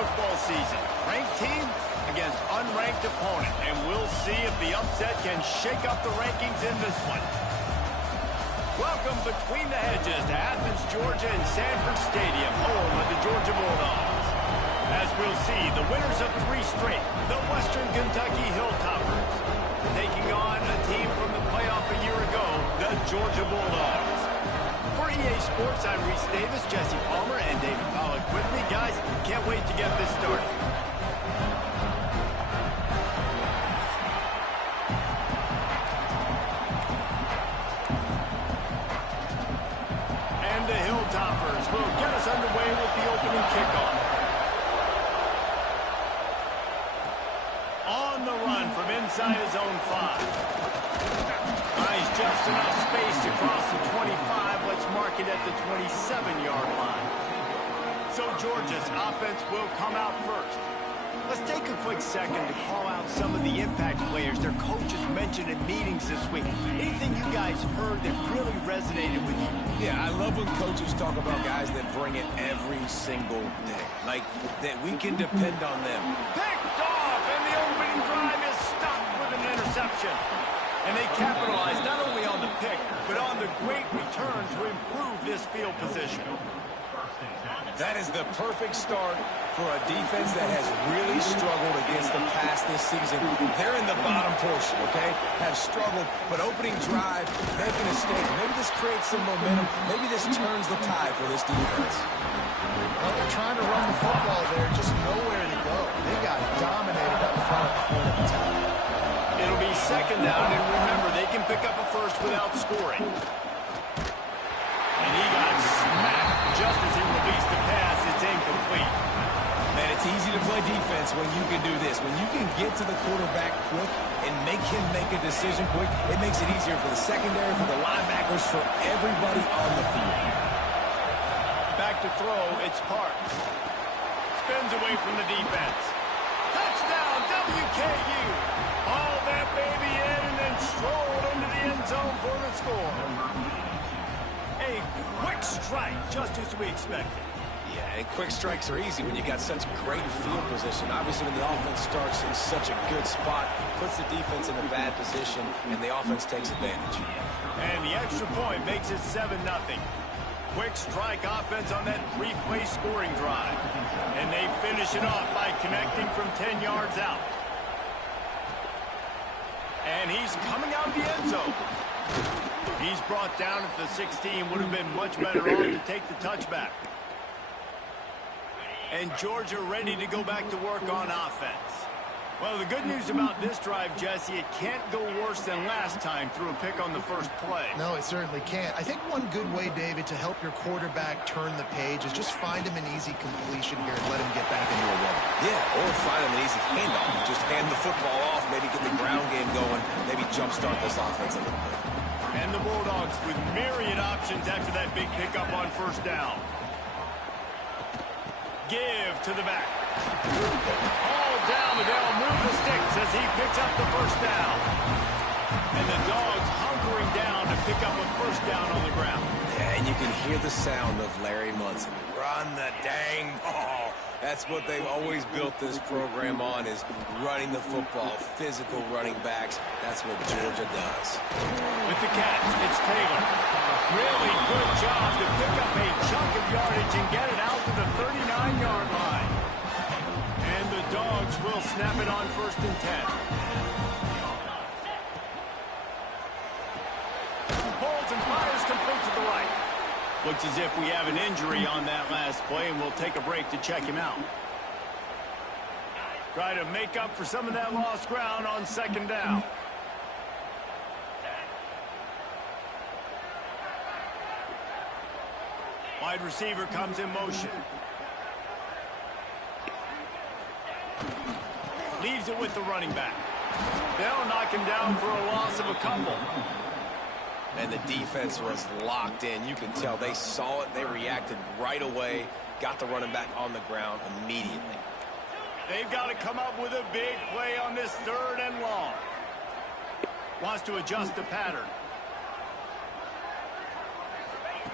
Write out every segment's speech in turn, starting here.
football season. Ranked team against unranked opponent. And we'll see if the upset can shake up the rankings in this one. Welcome between the hedges to Athens, Georgia and Sanford Stadium, home of the Georgia Bulldogs. As we'll see, the winners of 3 straight, the Western Kentucky Hilltoppers, taking on a team from the playoff a year ago, the Georgia Bulldogs. For EA Sports, I'm Reese Davis, Jesse Palmer, and David Pollack with me. Guys, can't wait to get this started. And the Hilltoppers will get us underway with the opening kickoff. On the run from inside his own 5. Nice, just enough space to cross the 25. Let's mark it at the 27-yard line. So Georgia's offense will come out first. Let's take a quick second to call out some of the impact players their coaches mentioned in meetings this week. Anything you guys heard that really resonated with you? Yeah, I love when coaches talk about guys that bring it every single day. Like, that we can depend on them. Picked off, and the opening drive is stopped with an interception. And they capitalized not only on the pick, but on the great return to improve this field position. That is the perfect start for a defense that has really struggled against the pass this season. They're in the bottom portion, okay? Have struggled, but opening drive, making a statement. Maybe this creates some momentum. Maybe this turns the tide for this defense. Well, they're trying to run the football there, just nowhere to go. They got dominated up front at the time. It'll be second down, and remember, they can pick up a first without scoring. And he got smacked just as he released the pass. It's incomplete. Man, it's easy to play defense when you can do this. When you can get to the quarterback quick and make him make a decision quick, it makes it easier for the secondary, for the linebackers, for everybody on the field. Back to throw, it's Parks. Spins away from the defense. Touchdown, WKU. Haul that baby in and then strolled into the end zone for the score. A quick strike, just as we expected. Yeah, and quick strikes are easy when you got such great field position. Obviously, when the offense starts in such a good spot, puts the defense in a bad position, and the offense takes advantage. And the extra point makes it 7-0. Quick strike offense on that 3-play scoring drive. And they finish it off by connecting from 10 yards out. And he's coming out of the end zone. He's brought down at the 16. Would have been much better off to take the touchback. And Georgia ready to go back to work on offense. Well, the good news about this drive, Jesse, it can't go worse than last time through a pick on the first play. No, it certainly can't. I think one good way, David, to help your quarterback turn the page is just find him an easy completion here and let him get back into a rhythm. Yeah, or find him an easy handoff. Just hand the football off, maybe get the ground game going, maybe jumpstart this offense a little bit. And the Bulldogs with myriad options after that big pickup on first down. Give to the back. All down, but they'll move the sticks as he picks up the first down. And the Dogs hunkering down to pick up a first down on the ground. Yeah, and you can hear the sound of Larry Munson. Run the dang ball. That's what they've always built this program on, is running the football, physical running backs. That's what Georgia does. With the catch, it's Taylor. Really good job to pick up a chunk of yardage and get it out to the 39-yard line. And the Dogs will snap it on 1st and 10. Pulls and fires complete to the right. Looks as if we have an injury on that last play, and we'll take a break to check him out. Try to make up for some of that lost ground on 2nd down. Wide receiver comes in motion. Leaves it with the running back. They'll knock him down for a loss of a couple. And the defense was locked in. You can tell they saw it. They reacted right away. Got the running back on the ground immediately. They've got to come up with a big play on this 3rd and long. Wants to adjust the pattern.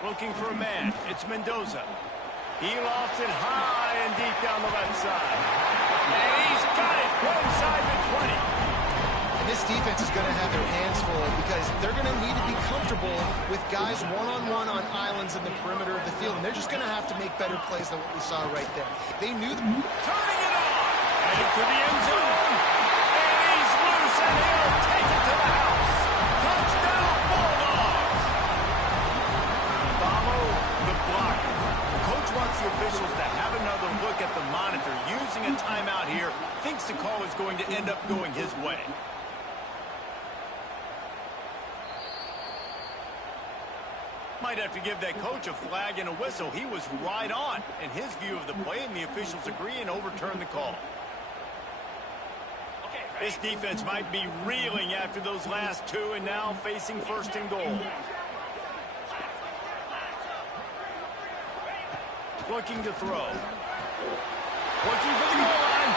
Looking for a man. It's Mendoza. He lost it high and deep down the left side. And he's got it inside the 20. And this defense is going to have their hands full because they're going to need to be comfortable with guys one-on-one on islands in the perimeter of the field. And they're just going to have to make better plays than what we saw right there. They knew turning it on. Heading to the end zone. And he's loose and he'll take it to the house. Touchdown, Bulldogs. Follow the block. The coach wants the officials to have another look at the monitor. Using a timeout here, thinks the call is going to end up going his way. Might have to give that coach a flag and a whistle. He was right on in his view of the play, and the officials agree and overturn the call. This defense might be reeling after those last two and now facing first and goal. Looking to throw. Looking for the goal line.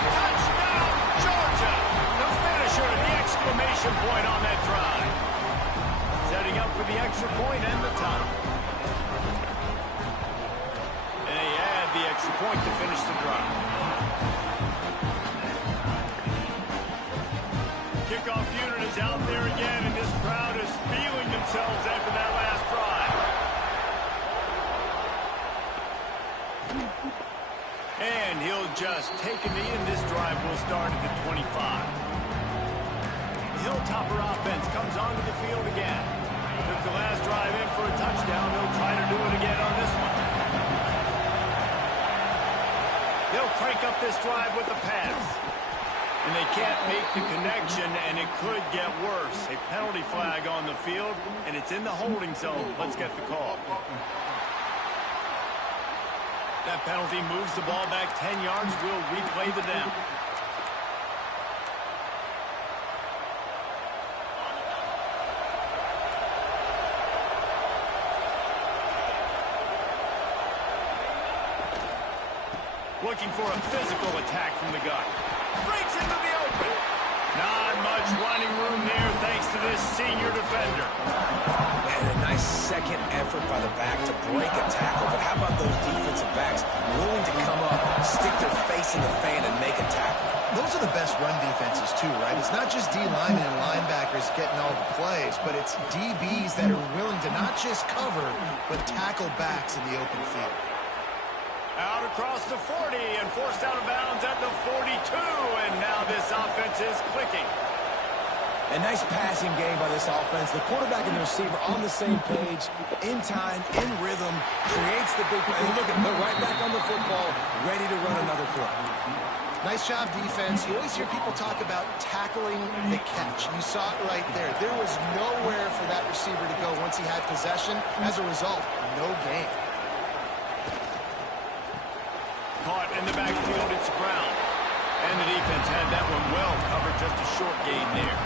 Touchdown, Georgia! The finisher, the exclamation point on that drive. Setting up for the extra point and the tie. And they add the extra point to finish the drive. Kickoff unit is out there again, and this crowd is feeling themselves after that last drive. And he'll just take a knee, and this drive will start at the 25. The Hilltopper offense comes onto the field again. Took the last drive in for a touchdown. They'll try to do it again on this one. They'll crank up this drive with the pass. And they can't make the connection, and it could get worse. A penalty flag on the field, and it's in the holding zone. Let's get the call. That penalty moves the ball back 10 yards. We'll replay the down. Looking for a physical attack from the gun. Breaks into the open. Not much running room there thanks to this senior defender. And a nice second effort by the back to break a tackle. But how about those defensive backs willing to come up, stick their face in the fan, and make a tackle? Those are the best run defenses, too, right? It's not just D-linemen and linebackers getting all the plays, but it's DBs that are willing to not just cover, but tackle backs in the open field. Out across the 40 and forced out of bounds at the 42. And now this offense is clicking. A nice passing game by this offense. The quarterback and the receiver on the same page, in time, in rhythm, creates the big play. And look at them, they're right back on the football, ready to run another play. Nice job, defense. You always hear people talk about tackling the catch. You saw it right there. There was nowhere for that receiver to go once he had possession. As a result, no gain. Caught in the backfield, it's Brown. And the defense had that one well covered, just a short gain there.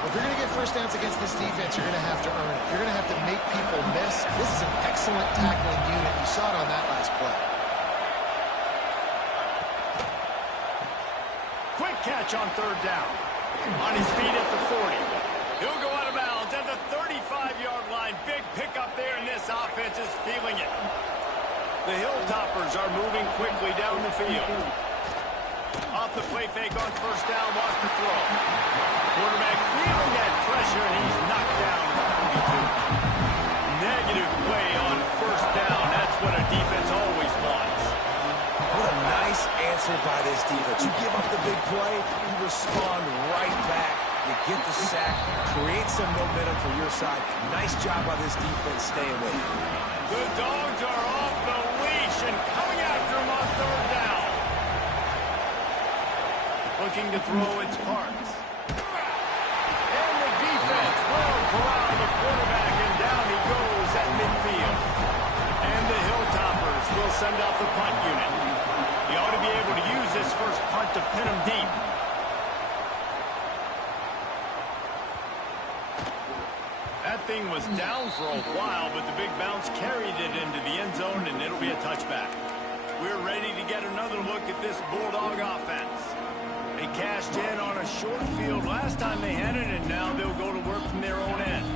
Well, if you're going to get first downs against this defense, you're going to have to earn it. You're going to have to make people miss. This is an excellent tackling unit. You saw it on that last play. Quick catch on third down. On his feet at the 40. He'll go out of bounds at the 35-yard line. Big pickup there, and this offense is feeling it. The Hilltoppers are moving quickly down the field. Off the play fake on first down, lost the throw. Quarterback feeling that pressure, and he's knocked down at the 42. Negative play on first down. That's what a defense always wants. What a nice answer by this defense. You give up the big play, you respond right back. You get the sack, create some momentum for your side. Nice job by this defense staying with you. The Dogs are off the leash and coming after him on third down. Looking to throw its parts. And the defense will corral the quarterback, and down he goes at midfield. And the Hilltoppers will send out the punt unit. He ought to be able to use this first punt to pin him deep. That thing was down for a while, but the big bounce carried it into the end zone, and it'll be a touchback. We're ready to get another look at this Bulldog offense. They cashed in on a short field last time they had it, and now they'll go to work from their own end.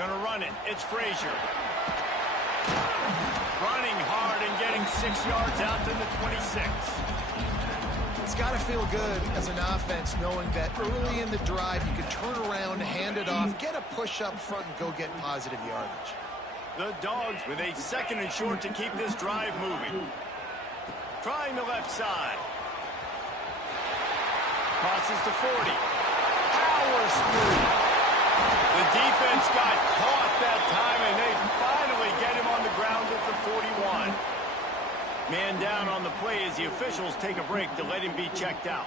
Gonna run it. It's Frazier. Running hard and getting 6 yards out to the 26. It's got to feel good as an offense knowing that early in the drive you can turn around, hand it off, get a push up front, and go get positive yardage. The Dogs with a 2nd and short to keep this drive moving. Trying the left side. Crosses the 40. Powers through. The defense got caught that time, and they finally get him on the ground at the 41. Man down on the play as the officials take a break to let him be checked out.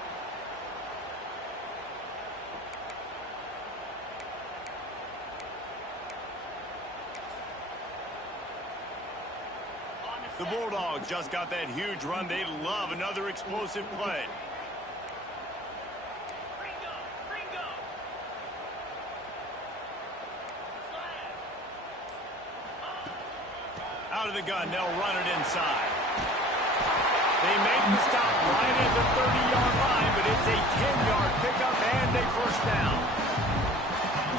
The Bulldogs just got that huge run. They love another explosive play. Out of the gun, they'll run it inside. They make the stop right at the 30-yard line, but it's a 10-yard pickup and a first down.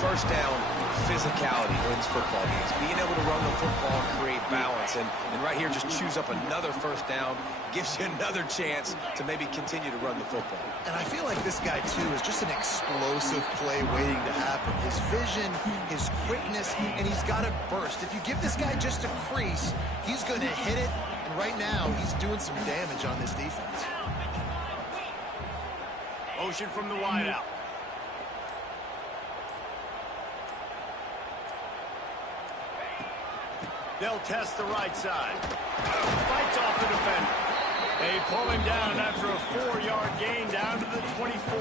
First down, physicality wins football games. Being able to run the football and create balance. And right here, just choose up another first down. Gives you another chance to maybe continue to run the football. And I feel like this guy, too, is just an explosive play waiting to happen. His vision, his quickness, and he's got a burst. If you give this guy just a crease, he's going to hit it. And right now, he's doing some damage on this defense. Motion from the wideout. They'll test the right side. Fights off the defender. They pull him down after a 4-yard gain down to the 24.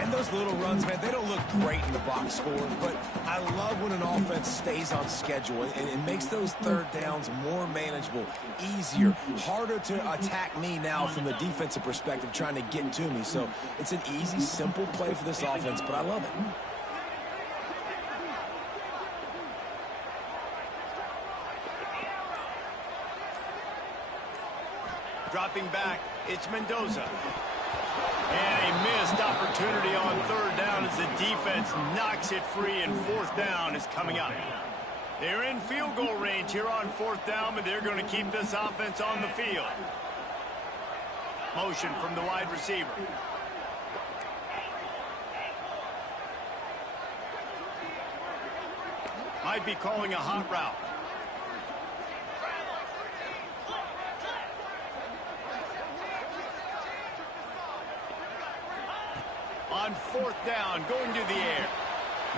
And those little runs, man, they don't look great in the box score, but I love when an offense stays on schedule and it makes those third downs more manageable, easier, harder to attack me now from the defensive perspective trying to get to me. So it's an easy, simple play for this offense, but I love it. Dropping back, it's Mendoza. And a missed opportunity on third down as the defense knocks it free, and fourth down is coming up. They're in field goal range here on fourth down, but they're going to keep this offense on the field. Motion from the wide receiver. Might be calling a hot route. On fourth down, going to the air.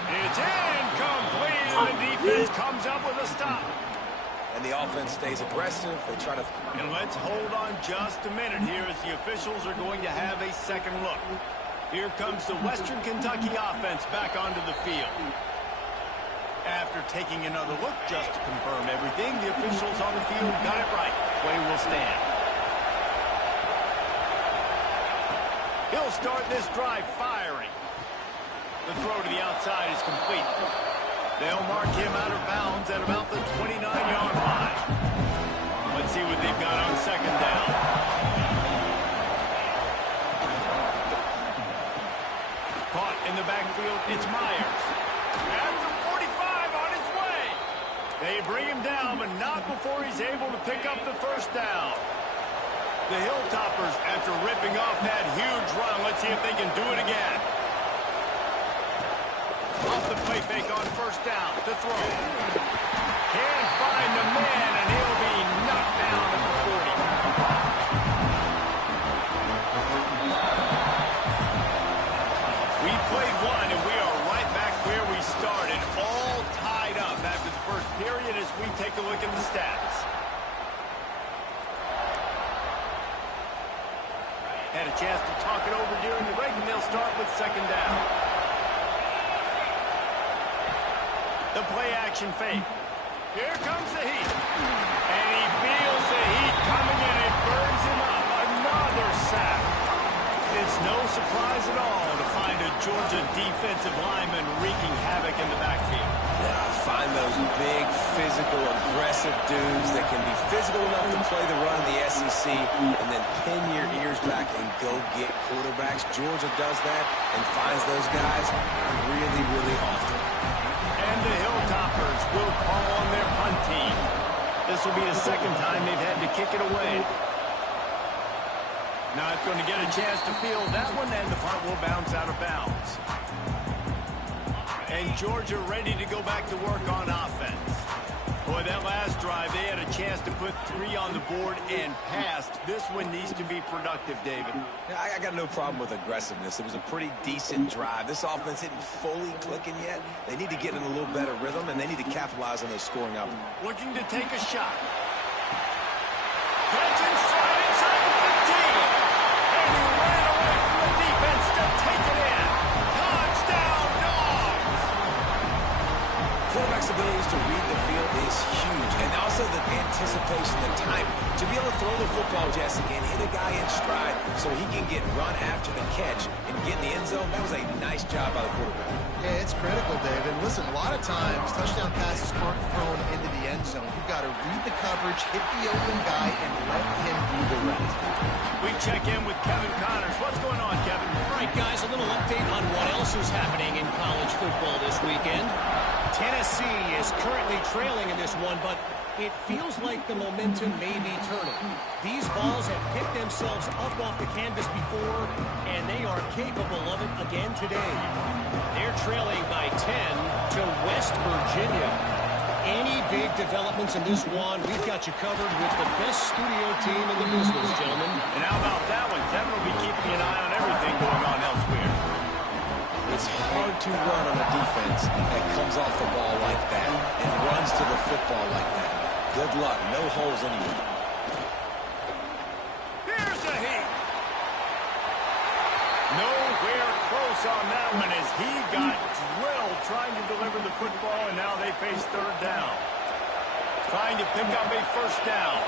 It's incomplete, and the defense comes up with a stop. And the offense stays aggressive. They try to... And let's hold on just a minute here as the officials are going to have a second look. Here comes the Western Kentucky offense back onto the field. After taking another look just to confirm everything, the officials on the field got it right. Play will stand. He'll start this drive firing. The throw to the outside is complete. They'll mark him out of bounds at about the 29-yard line. Let's see what they've got on second down. Caught in the backfield, it's Myers. At the 45 on his way. They bring him down, but not before he's able to pick up the first down. The Hilltoppers, after ripping off that huge run, let's see if they can do it again. Off the play fake on first down to throw. Can't find the man, and he'll be knocked down at the 40. We played one, and we are right back where we started, all tied up after the first period as we take a look at the stats. Had a chance to talk it over during the break, and they'll start with second down. The play-action fake. Here comes the heat. And he feels the heat coming, and it burns him up. Another sack. It's no surprise at all to find a Georgia defensive lineman wreaking havoc in the backfield. Yeah, find those big, physical, aggressive dudes that can be physical enough to play the run in the SEC and then pin your ears back and go get quarterbacks. Georgia does that and finds those guys really, really often. This will be the second time they've had to kick it away. Not going to get a chance to field that one, and the punt will bounce out of bounds. And Georgia ready to go back to work on offense. Boy, that last drive, they had a chance to put 3 on the board and passed. This one needs to be productive, David. Yeah, I got no problem with aggressiveness. It was a pretty decent drive. This offense isn't fully clicking yet. They need to get in a little better rhythm, and they need to capitalize on those scoring opportunities. Looking to take a shot. Catch inside the 15. And he ran away from the defense to take it in. Touchdown, Dogs! Quarterback's abilities to read the field is huge, and also the anticipation, the time to be able to throw the football, Jesse, and hit a guy in stride so he can get run after the catch and get in the end zone. That was a nice job by the quarterback. Yeah, it's critical, David. Listen, a lot of times touchdown passes aren't thrown into the end zone. You've got to read the coverage, hit the open guy, and let him do the rest. We check in with Kevin Connors. What's going on, Kevin? All right, guys, a little update on what else is happening in college football this weekend. Tennessee is currently trailing in this one, but it feels like the momentum may be turning. These balls have picked themselves up off the canvas before, and they are capable of it again today. They're trailing by 10 to West Virginia. Any big developments in this one, we've got you covered with the best studio team in the business, gentlemen. And how about that one? Kevin will be keeping an eye on everything going on elsewhere. It's hard to run on a defense that comes off the ball like that and runs to the football like that. Good luck. No holes anywhere. Here's a heat. Nowhere close on that one as he got drilled trying to deliver the football, and now they face third down. Trying to pick up a first down.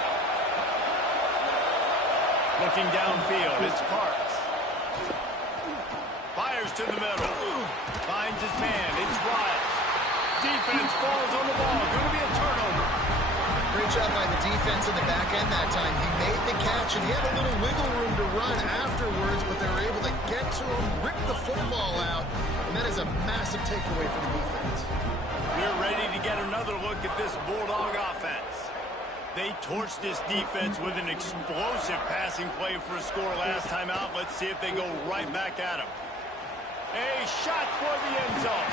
Looking downfield, it's Parks. Fires to the middle. Finds his man. It's Riles. Defense falls on the ball. Going to be a turnover. Great job by the defense in the back end that time. He made the catch, and he had a little wiggle room to run afterwards, but they were able to get to him, rip the football out, and that is a massive takeaway for the defense. We're ready to get another look at this Bulldog offense. They torched this defense with an explosive passing play for a score last time out. Let's see if they go right back at him. A shot for the end zone.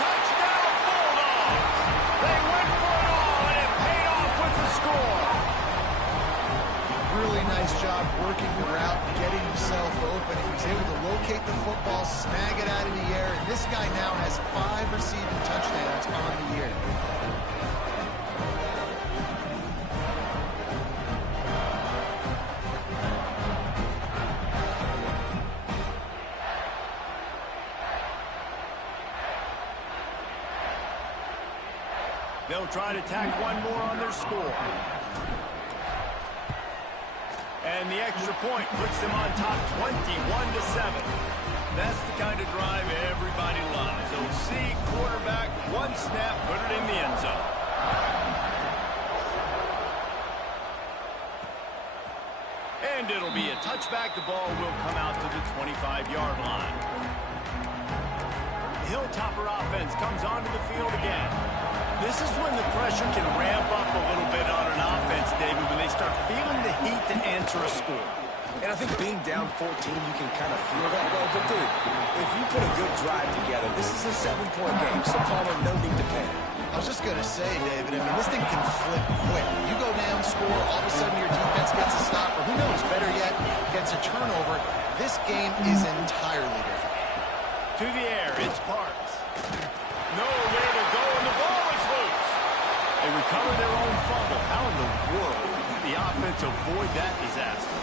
Touchdown, Bulldogs! They went for it all, and it paid off with the score. Really nice job working the route, getting himself open. He was able to locate the football, snag it out of the air, and this guy now has 5 receiving touchdowns on the year. They'll try to tack one more on their score. And the extra point puts them on top 21-7. That's the kind of drive everybody loves. So see quarterback, one snap, put it in the end zone. And it'll be a touchback. The ball will come out to the 25-yard line. The Hilltopper offense comes onto the field again. This is when the pressure can ramp up a little bit on an offense, David, when they start feeling the heat to answer a score. And I think being down 14, you can kind of feel that way. But, dude, if you put a good drive together, this is a 7-point game, so Palmer, no need to panic. I was just going to say, David, I mean, this thing can flip quick. You go down, score, all of a sudden your defense gets a stop, or who knows, better yet, gets a turnover. This game is entirely different. To the air, it's Parks. Nowhere to go, and the ball is loose. They recover their own fumble. How in the world did the offense avoid that disaster?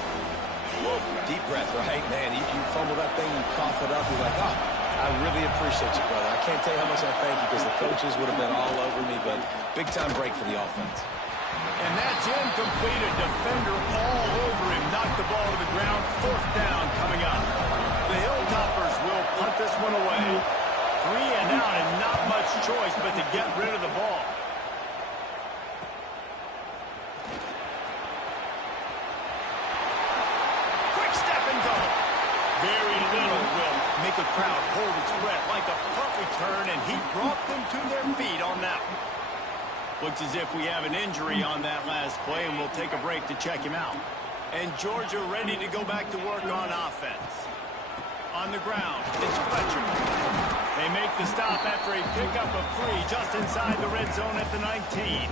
Whoa, deep breath, right? Man, you fumble that thing, you cough it up, you're like, oh, I really appreciate you, brother. I can't tell you how much I thank you because the coaches would have been all over me, but big-time break for the offense. And that's incomplete. A defender all over him. Knocked the ball to the ground. Fourth down coming up. The Hilltoppers will punt this one away. 3 and out, and not much choice but to get rid of the ball. Quick step and go. Very little will make a crowd hold its breath like a punt return, and he brought them to their feet on that one. Looks as if we have an injury on that last play, and we'll take a break to check him out. And Georgia ready to go back to work on offense. On the ground, it's Fletcher. They make the stop after a pickup of 3 just inside the red zone at the 19.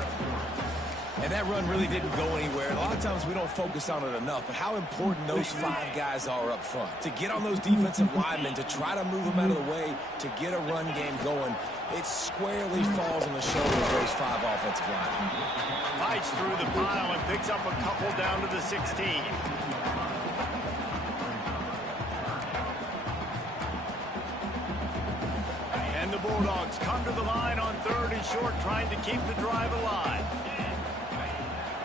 And that run really didn't go anywhere. A lot of times we don't focus on it enough, but how important those 5 guys are up front. To get on those defensive linemen, to try to move them out of the way, to get a run game going, it squarely falls on the shoulders of those 5 offensive linemen. Fights through the pile and picks up a couple down to the 16. And the Bulldogs come to the line on 3rd and short, trying to keep the drive alive.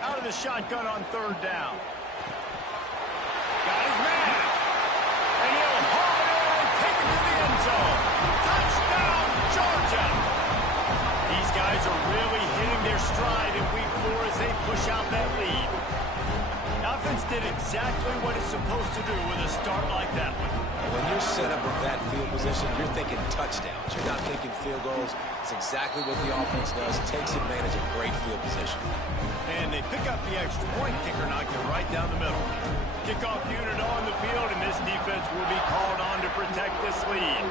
Out of the shotgun on 3rd down. Got his man. And he'll haul it in and take it to the end zone. Touchdown, Georgia. These guys are really hitting their stride in week 4 as they push out that lead. Offense did exactly what it's supposed to do with a start like that one. When you're set up with that field position, you're thinking touchdowns. You're not thinking field goals. It's exactly what the offense does. Takes advantage of great field position. And they pick up the extra point. Kicker knocked it right down the middle. Kickoff unit on the field, and this defense will be called on to protect this lead.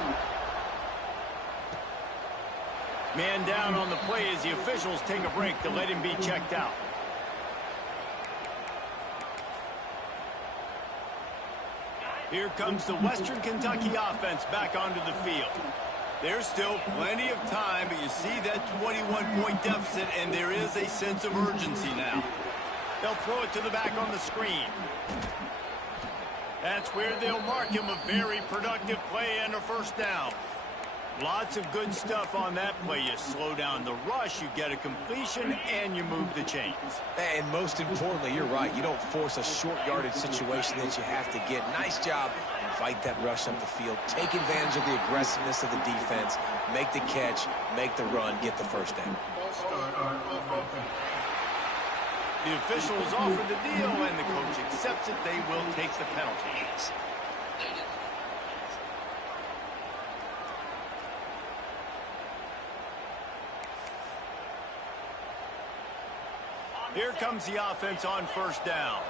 Man down on the play as the officials take a break to let him be checked out. Here comes the Western Kentucky offense back onto the field. There's still plenty of time, but you see that 21-point deficit, and there is a sense of urgency now. They'll throw it to the back on the screen. That's where they'll mark him a very productive play and a 1st down. Lots of good stuff on that play. You slow down the rush, you get a completion, and you move the chains. And most importantly, you're right. You don't force a short yardage situation that you have to get. Nice job. Invite that rush up the field. Take advantage of the aggressiveness of the defense. Make the catch. Make the run. Get the 1st down. The officials offer the deal, and the coach accepts it. They will take the penalty. Here comes the offense on 1st down.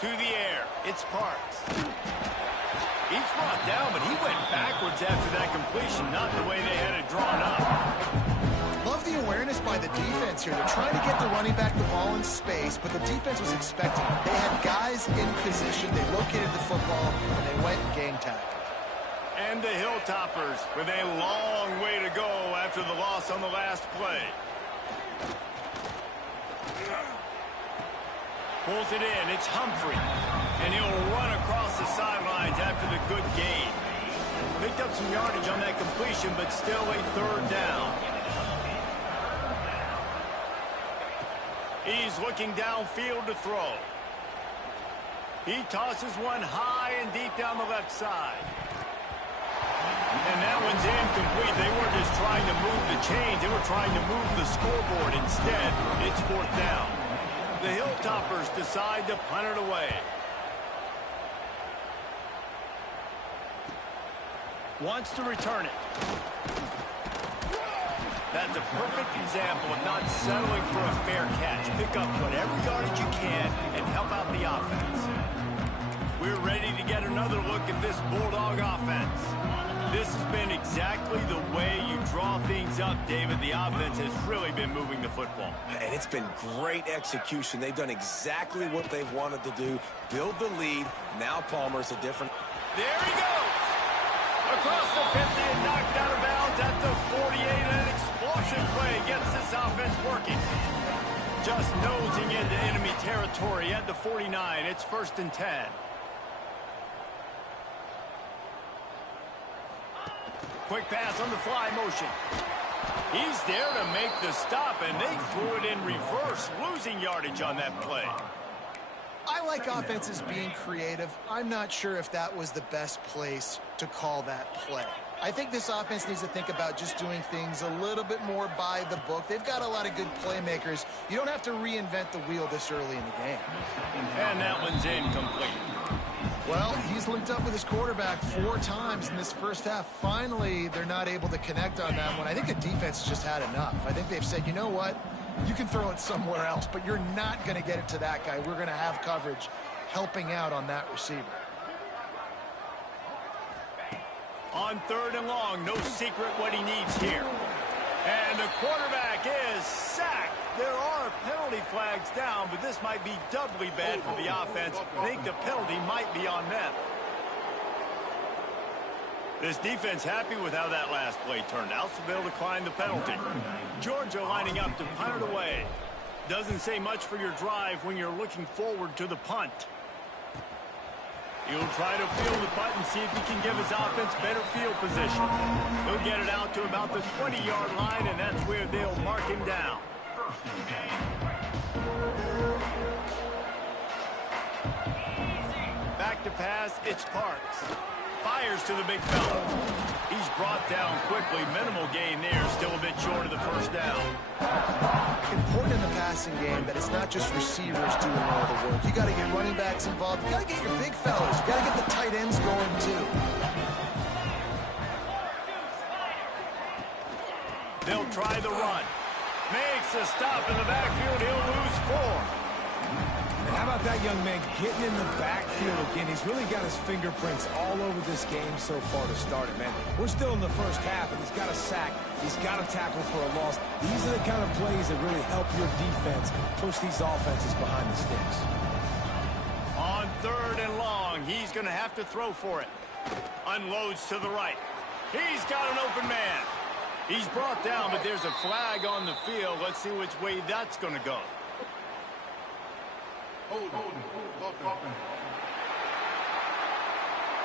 To the air, it's Parks. He's brought down, but he went backwards after that completion, not the way they had it drawn up. Love the awareness by the defense here. They're trying to get the running back the ball in space, but the defense was expecting it. They had guys in position. They located the football, and they went game time. And the Hilltoppers with a long way to go after the loss on the last play. Pulls it in. It's Humphrey. And he'll run across the sidelines after the good gain. Picked up some yardage on that completion, but still a 3rd down. He's looking downfield to throw. He tosses one high and deep down the left side. And that one's incomplete. They weren't just trying to move the chains. They were trying to move the scoreboard. Instead, it's 4th down. The Hilltoppers decide to punt it away. Wants to return it. That's a perfect example of not settling for a fair catch. Pick up whatever yardage you can and help out the offense. We're ready to get another look at this Bulldog offense. This has been exactly the way you draw things up, David. The offense has really been moving the football. And it's been great execution. They've done exactly what they've wanted to do. Build the lead. Now Palmer's a different... There he goes! Across the 50 and knocked out of bounds at the 48. An explosive play gets this offense working. Just nosing into enemy territory at the 49. It's 1st and 10. Quick pass on the fly motion. He's there to make the stop, and they threw it in reverse, losing yardage on that play. I like offenses being creative. I'm not sure if that was the best place to call that play. I think this offense needs to think about just doing things a little bit more by the book. They've got a lot of good playmakers. You don't have to reinvent the wheel this early in the game. And that one's incomplete. Well, he's linked up with his quarterback 4 times in this first half. Finally, they're not able to connect on that one. I think the defense has just had enough. I think they've said, you know what? You can throw it somewhere else, but you're not going to get it to that guy. We're going to have coverage helping out on that receiver. On 3rd and long, no secret what he needs here. And the quarterback is sacked. There are penalty flags down, but this might be doubly bad for the offense. I think the penalty might be on them. This defense happy with how that last play turned out, so they'll decline the penalty. Georgia lining up to punt it away. Doesn't say much for your drive when you're looking forward to the punt. He'll try to field the punt and see if he can give his offense better field position. He'll get it out to about the 20-yard line, and that's where they'll mark him down. Back to pass, it's Parks. Fires to the big fella. He's brought down quickly. Minimal gain there, still a bit short of the first down. Important in the passing game that it's not just receivers doing all the work. You got to get running backs involved. You got to get your big fellas. You got to get the tight ends going too. They'll try the run. Makes a stop in the backfield. He'll lose 4. And how about that young man getting in the backfield again? He's really got his fingerprints all over this game so far to start it, man. We're still in the first half, and he's got a sack. He's got a tackle for a loss. These are the kind of plays that really help your defense push these offenses behind the sticks. On 3rd and long, he's going to have to throw for it. Unloads to the right. He's got an open man. He's brought down, but there's a flag on the field. Let's see which way that's going to go.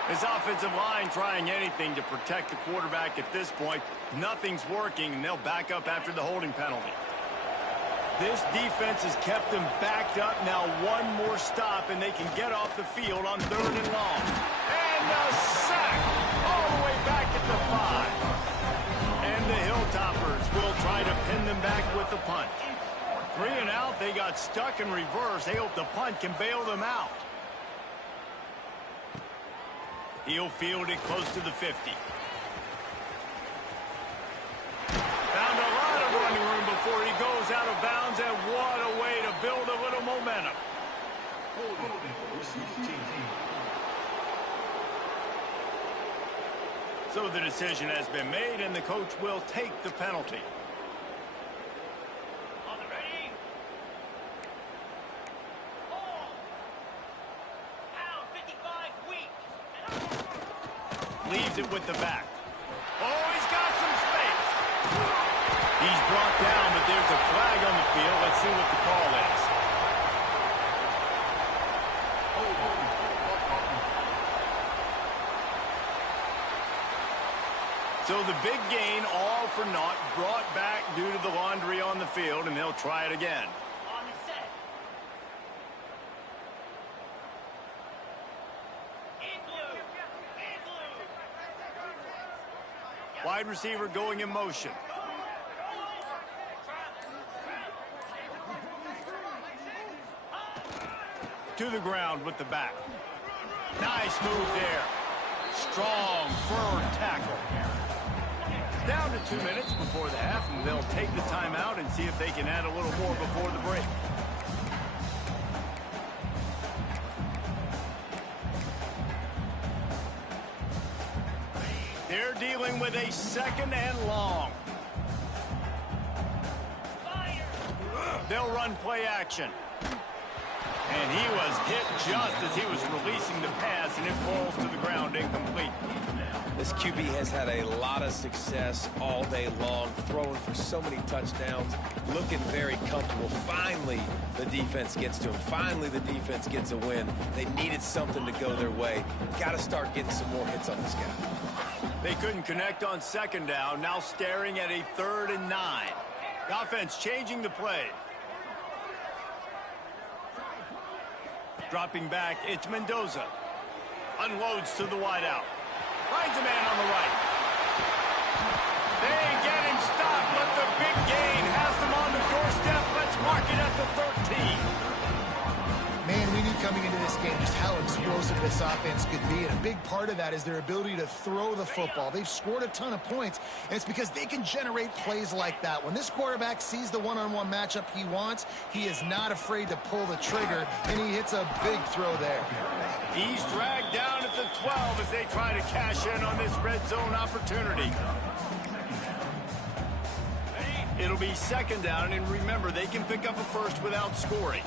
His offensive line trying anything to protect the quarterback at this point. Nothing's working, and they'll back up after the holding penalty. This defense has kept them backed up. Now one more stop, and they can get off the field on 3rd and long. And a sack all the way back at the 5. And the Hilltoppers will try to pin them back with the punt. 3 and out, they got stuck in reverse. They hope the punt can bail them out. He'll field it close to the 50. Found a lot of running room before he goes out of bounds, and what a way to build a little momentum. So the decision has been made, and the coach will take the penalty. Leaves it with the back. Oh, he's got some space. He's brought down, but there's a flag on the field. Let's see what the call is. So the big gain, all for naught, brought back due to the laundry on the field, and they'll try it again. Wide receiver going in motion. To the ground with the back. Nice move there. Strong, firm tackle. Down to 2 minutes before the half, and they'll take the timeout and see if they can add a little more before the break. They're dealing with a 2nd and long. They'll run play action. And he was hit just as he was releasing the pass, and it falls to the ground incomplete. This QB has had a lot of success all day long, throwing for so many touchdowns, looking very comfortable. Finally, the defense gets to him. Finally, the defense gets a win. They needed something to go their way. Got to start getting some more hits on this guy. They couldn't connect on 2nd down, now staring at a 3rd and 9. The offense changing the play. Dropping back, it's Mendoza. Unloads to the wideout. Finds a man on the right. They get him stopped, but the big gain has them on the doorstep. Let's mark it at the 13. Man, we need coming into this game just how explosive this offense could be, and a big part of that is their ability to throw the football. They've scored a ton of points, and it's because they can generate plays like that. When this quarterback sees the one-on-one matchup he wants, he is not afraid to pull the trigger, and he hits a big throw there. He's dragged down at the 12 as they try to cash in on this red zone opportunity. It'll be second down, and remember, they can pick up a first without scoring.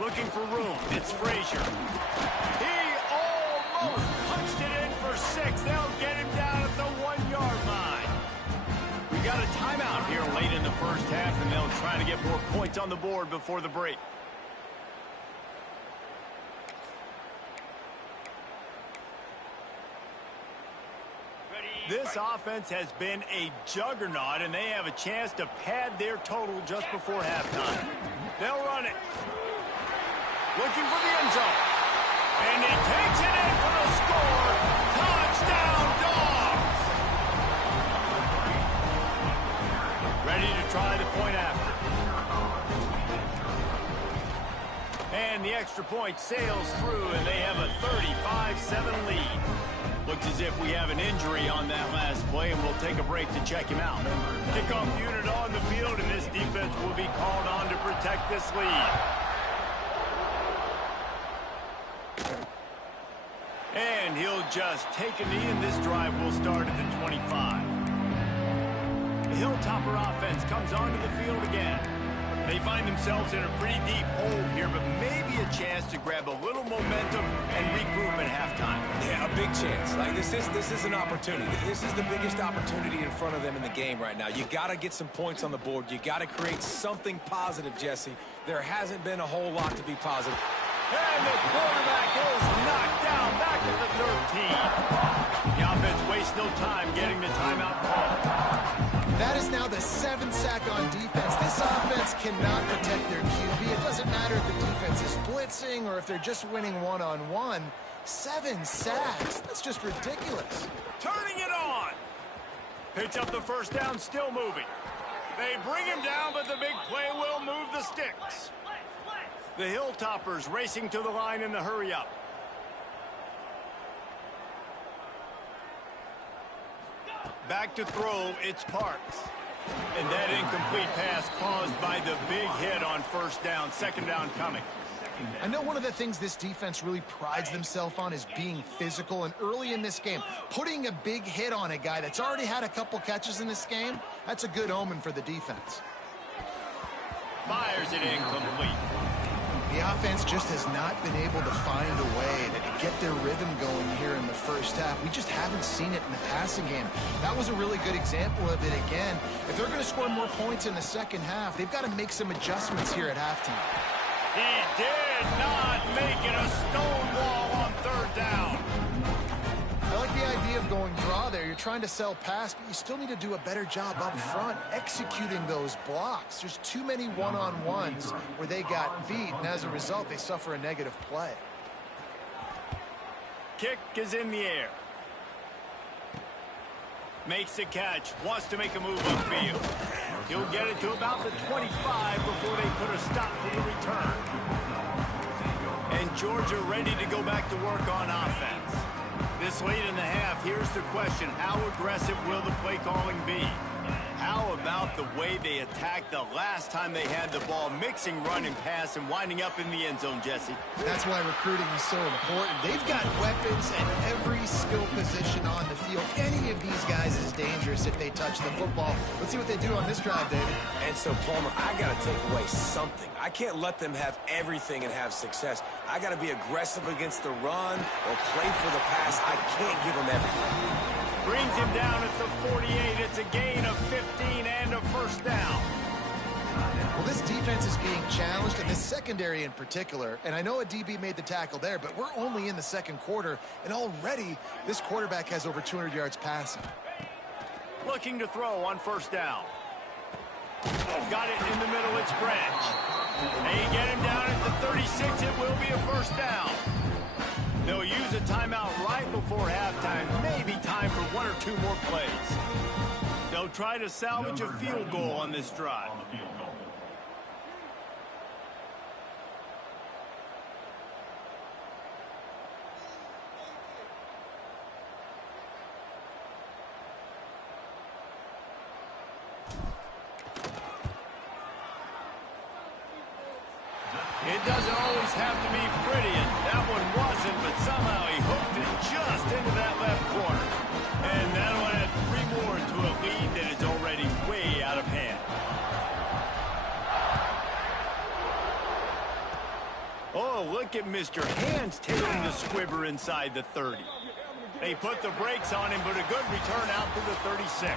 Looking for room. It's Frazier. He almost punched it in for 6. They'll get him down at the 1-yard line. We got a timeout here late in the first half, and they'll try to get more points on the board before the break. This offense has been a juggernaut, and they have a chance to pad their total just before halftime. They'll run it. Looking for the end zone. And he takes it in for the score. Touchdown, Dogs! Ready to try the point after. And the extra point sails through, and they have a 35-7 lead. Looks as if we have an injury on that last play, and we'll take a break to check him out. Kickoff unit on the field, and this defense will be called on to protect this lead. And he'll just take a knee, and this drive will start at the 25. The Hilltopper offense comes onto the field again. They find themselves in a pretty deep hole here, but maybe a chance to grab a little momentum and regroup at halftime. Yeah, a big chance. Like this is an opportunity. This is the biggest opportunity in front of them in the game right now. You got to get some points on the board. You got to create something positive, Jesse. There hasn't been a whole lot to be positive. And the quarterback is knocked down back at the 13. The offense wastes no time getting the timeout call. That is now the 7th sack on defense. This offense cannot protect their QB. It doesn't matter if the defense is blitzing or if they're just winning one-on-one. 7 sacks. That's just ridiculous. Turning it on. Picks up the first down, still moving. They bring him down, but the big play will move the sticks. The Hilltoppers racing to the line in the hurry-up. Back to throw, it's Parks. And that incomplete pass caused by the big hit on first down, second down coming. I know one of the things this defense really prides themselves on is being physical, and early in this game, putting a big hit on a guy that's already had a couple catches in this game, that's a good omen for the defense. Fires it incomplete. The offense just has not been able to find a way to get their rhythm going here in the first half. We just haven't seen it in the passing game. That was a really good example of it again. If they're going to score more points in the second half, they've got to make some adjustments here at halftime. He did not make it a stone wall on third down. I like the idea of going draw there. You're trying to sell pass, but you still need to do a better job up front executing those blocks. There's too many one-on-ones where they got beat, and as a result, they suffer a negative play. Kick is in the air. Makes the catch, wants to make a move upfield. He'll get it to about the 25 before they put a stop to the return. And Georgia ready to go back to work on offense. This late in the half, here's the question. How aggressive will the play calling be? How about the way they attacked the last time they had the ball, mixing run and pass and winding up in the end zone, Jesse? That's why recruiting is so important. They've got weapons at every skill position on the field. Any of these guys is dangerous if they touch the football. Let's see what they do on this drive, David. And so, Palmer, I got to take away something. I can't let them have everything and have success. I got to be aggressive against the run or play for the pass. I can't give them everything. Brings him down at the 48. It's a gain of 15 and a first down. Well, this defense is being challenged, and this secondary in particular. And I know a DB made the tackle there, but we're only in the second quarter, and already this quarterback has over 200 yards passing. Looking to throw on first down. Got it in the middle. It's Branch. They get him down at the 36. It will be a first down. They'll use a timeout right before halftime. Maybe time for one or two more plays. They'll They'll try to salvage a field goal on this drive. It doesn't always have to be pretty, and that one wasn't, but somehow he hooked it just into that left corner. And that'll add 3 more to a lead that is already way out of hand. Oh, look at Mr. Hands taking the squibber inside the 30. They put the brakes on him, but a good return out to the 36.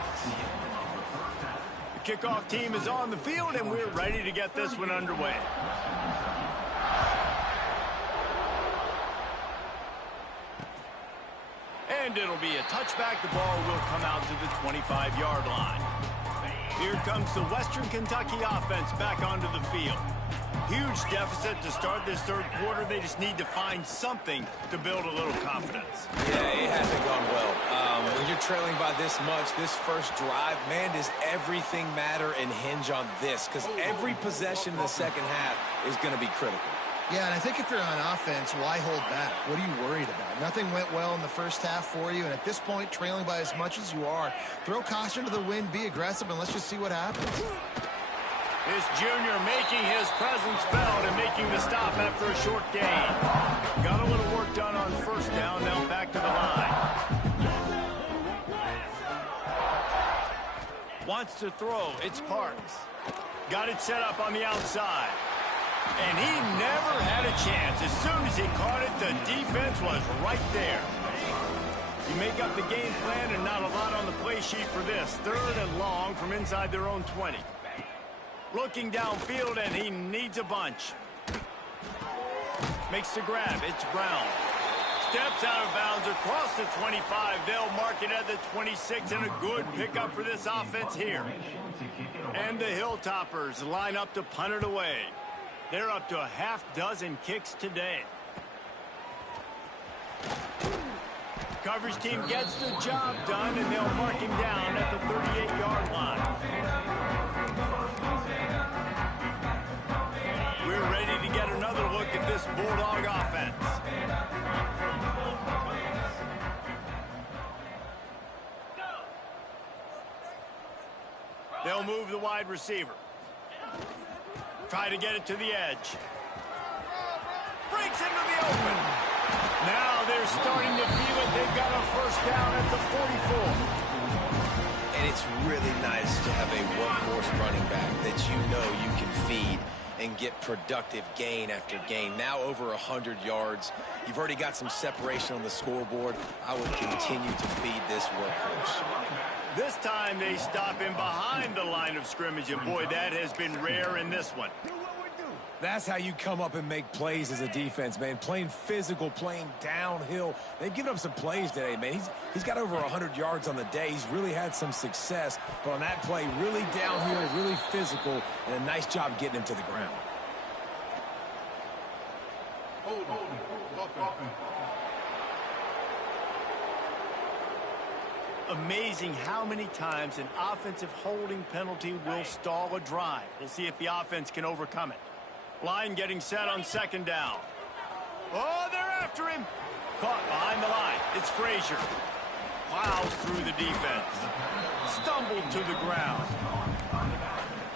The kickoff team is on the field, and we're ready to get this one underway. And it'll be a touchback. The ball will come out to the 25-yard line. Here comes the Western Kentucky offense back onto the field. Huge deficit to start this third quarter. They just need to find something to build a little confidence. Yeah, it hasn't gone well. When you're trailing by this much, this first drive, man, does everything matter and hinge on this? Because every possession in the second half is going to be critical. Yeah, and I think if you're on offense, why hold back? What are you worried about? Nothing went well in the first half for you, and at this point, trailing by as much as you are, throw caution to the wind, be aggressive, and let's just see what happens. This junior making his presence felt and making the stop after a short gain. Got a little work done on first down, now back to the line. Wants to throw, it's Parks. Got it set up on the outside. And he never had a chance. As soon as he caught it, the defense was right there. You make up the game plan and not a lot on the play sheet for this. 3rd and long from inside their own 20. Looking downfield, and he needs a bunch. Makes the grab. It's Brown. Steps out of bounds across the 25. They'll mark it at the 26, and a good pickup for this offense here. And the Hilltoppers line up to punt it away. They're up to a half-dozen kicks today. Coverage team gets the job done, and they'll mark him down at the 38-yard line. We're ready to get another look at this Bulldog offense. They'll move the wide receiver. Try to get it to the edge. Breaks into the open. Now they're starting to feel it. They've got a first down at the 44. And it's really nice to have a workhorse running back that you know you can feed and get productive gain after gain. Now over 100 yards. You've already got some separation on the scoreboard. I would continue to feed this workhorse. This time they stop him behind the line of scrimmage, and boy, that has been rare in this one. That's how you come up and make plays as a defense, man. Playing physical, playing downhill. They've given up some plays today, man. He's got over 100 yards on the day. He's really had some success. But on that play, really downhill, really physical, and a nice job getting him to the ground. Amazing how many times an offensive holding penalty will stall a drive. We'll see if the offense can overcome it. Line getting set on second down. Oh, they're after him. Caught behind the line. It's Frazier. Plows through the defense. Stumbled to the ground.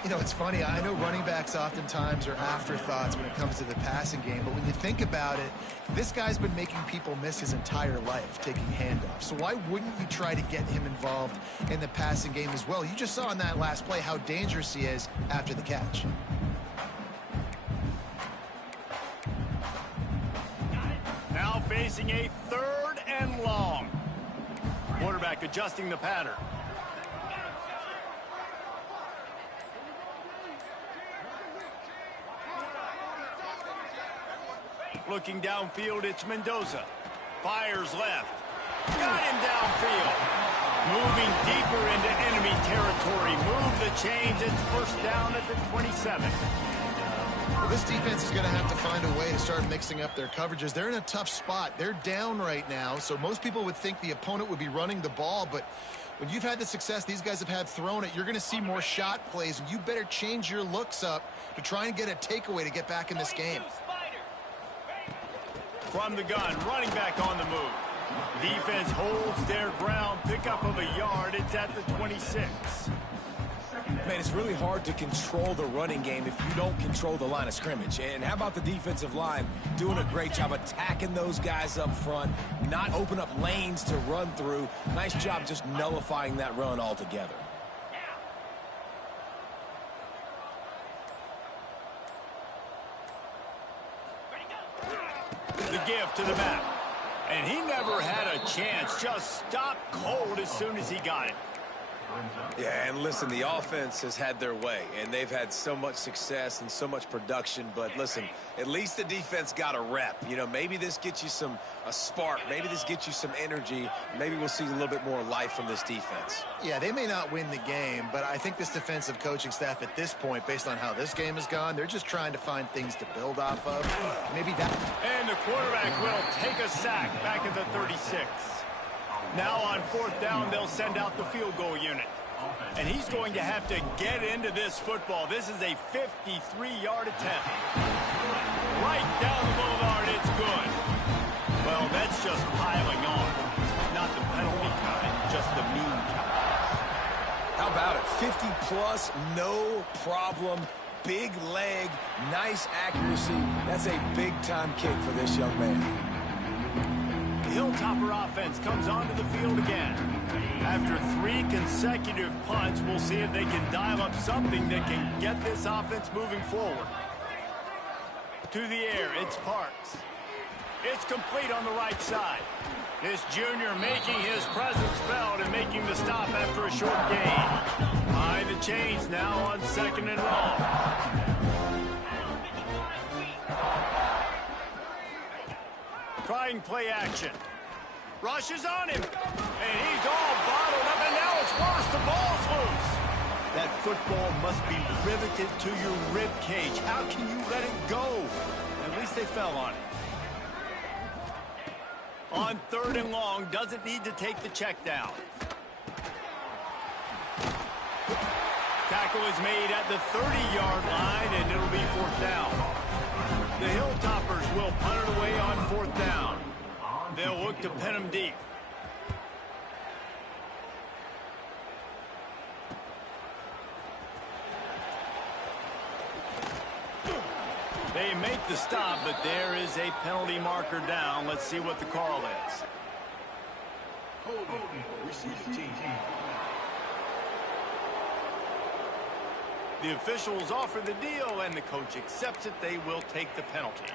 You know, it's funny. I know running backs oftentimes are afterthoughts when it comes to the passing game, but when you think about it, this guy's been making people miss his entire life taking handoffs. So why wouldn't you try to get him involved in the passing game as well? You just saw in that last play how dangerous he is after the catch. Now facing a 3rd and long. Quarterback adjusting the pattern. Looking downfield, it's Mendoza. Fires left. Got him downfield. Moving deeper into enemy territory. Move the chains. It's first down at the 27. Well, this defense is going to have to find a way to start mixing up their coverages. They're in a tough spot. They're down right now, so most people would think the opponent would be running the ball, but When you've had the success these guys have had throwing it, you're going to see more shot plays, and you better change your looks up to try and get a takeaway to get back in this game. From the gun, running back on the move. Defense holds their ground, pickup of a yard. It's at the 26. Man, it's really hard to control the running game if you don't control the line of scrimmage. And how about the defensive line doing a great job attacking those guys up front, not open up lanes to run through. Nice job just nullifying that run altogether. The give to the back. And he never had a chance. Just stopped cold as soon as he got it. Yeah, and listen, the offense has had their way, and they've had so much success and so much production. But listen, at least the defense got a rep. You know, maybe this gets you a spark. Maybe this gets you some energy. Maybe we'll see a little bit more life from this defense. Yeah, they may not win the game, but I think this defensive coaching staff at this point, based on how this game has gone, they're just trying to find things to build off of. Maybe that. And the quarterback will take a sack back at the 36. Now on fourth down, they'll send out the field goal unit. And he's going to have to get into this football. This is a 53-yard attempt. Right down the boulevard, it's good. Well, that's just piling on. Not the penalty kind, just the mean kind. How about it? 50-plus, no problem. Big leg, nice accuracy. That's a big-time kick for this young man. The Hilltopper offense comes onto the field again. After 3 consecutive punts, we'll see if they can dial up something that can get this offense moving forward. To the air, it's Parks. It's complete on the right side. This junior making his presence felt and making the stop after a short gain. High the chains now on 2nd and long. Trying play action. Rushes on him. And he's all bottled up, and now it's worse. The ball's loose. That football must be riveted to your rib cage. How can you let it go? At least they fell on it. On 3rd and long, doesn't need to take the check down. Tackle is made at the 30-yard line, and it'll be 4th down. The Hilltoppers will punt it away on 4th down. They'll look to pin them deep. They make the stop, but there is a penalty marker down. Let's see what the call is. The officials offer the deal, and the coach accepts it. They will take the penalty.